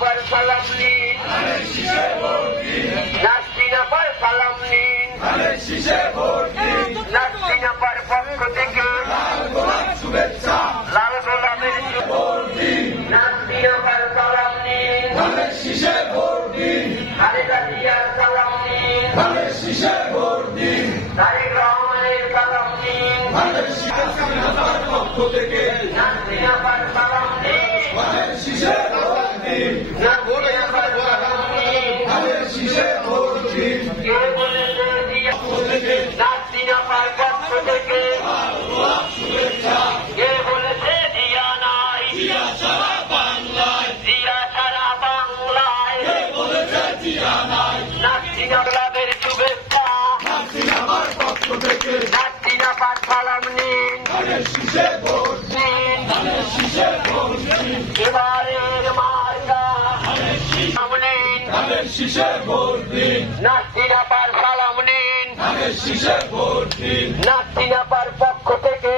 पर सलाम नीन नास्तिना पर सलाम नीन नास्तिना पर पक्ष থেকে লাল গোলাপের নাস্তিনা पर सलाम नीन খালেদা জিয়ার সালাম নীন তারেক রহমানের সালাম নীন নাস্তিনা पर सलाम नीन নাস্তিনা पर পক্ষ থেকে কে বলেছে জিয়া নাই জিয়া সারা বাংলায় নাস্তিনা ক্লাবের শুভেচ্ছা নাস্তিনা पर সালাম নিন এবারের মার্কা নাস্তিনা पर সালাম নিন নাস্তিনা पर পক্ষ থেকে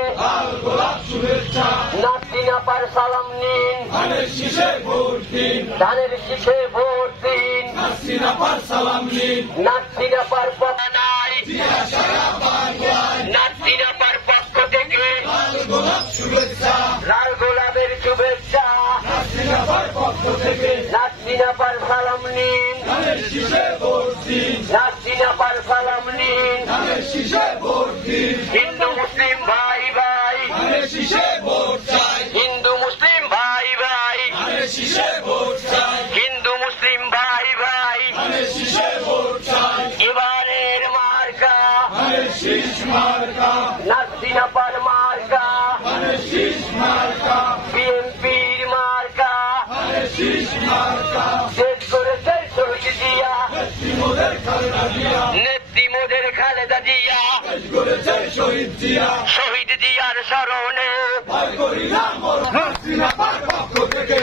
নাস্তিনা पर সালাম নিন ধানের শীষে ভোট দিন নাস্তিনা पर সালাম নিন নাস্তিনা पर পক্ষ নাই নাস্তিনা पर পক্ষ থেকে লাল গোলাপের শুভেচ্ছা নাস্তিনা पर সালাম নিন নাস্তিনা पर সালাম নিন হিন্দু মুসলিম ভাই ভাই হিন্দু মুসলিম ভাই ভাই হিন্দু মুসলিম ভাই ভাই এবারের মার্কা নাস্তিনা पर মার্কা বিএনপির মার্কা শেষ করেছে শহীদ জিয়া নেত্রী মোদের খালেদা জিয়া শহীদ জিয়ার স্মরণে নাস্তিনা पर পক্ষ থেকে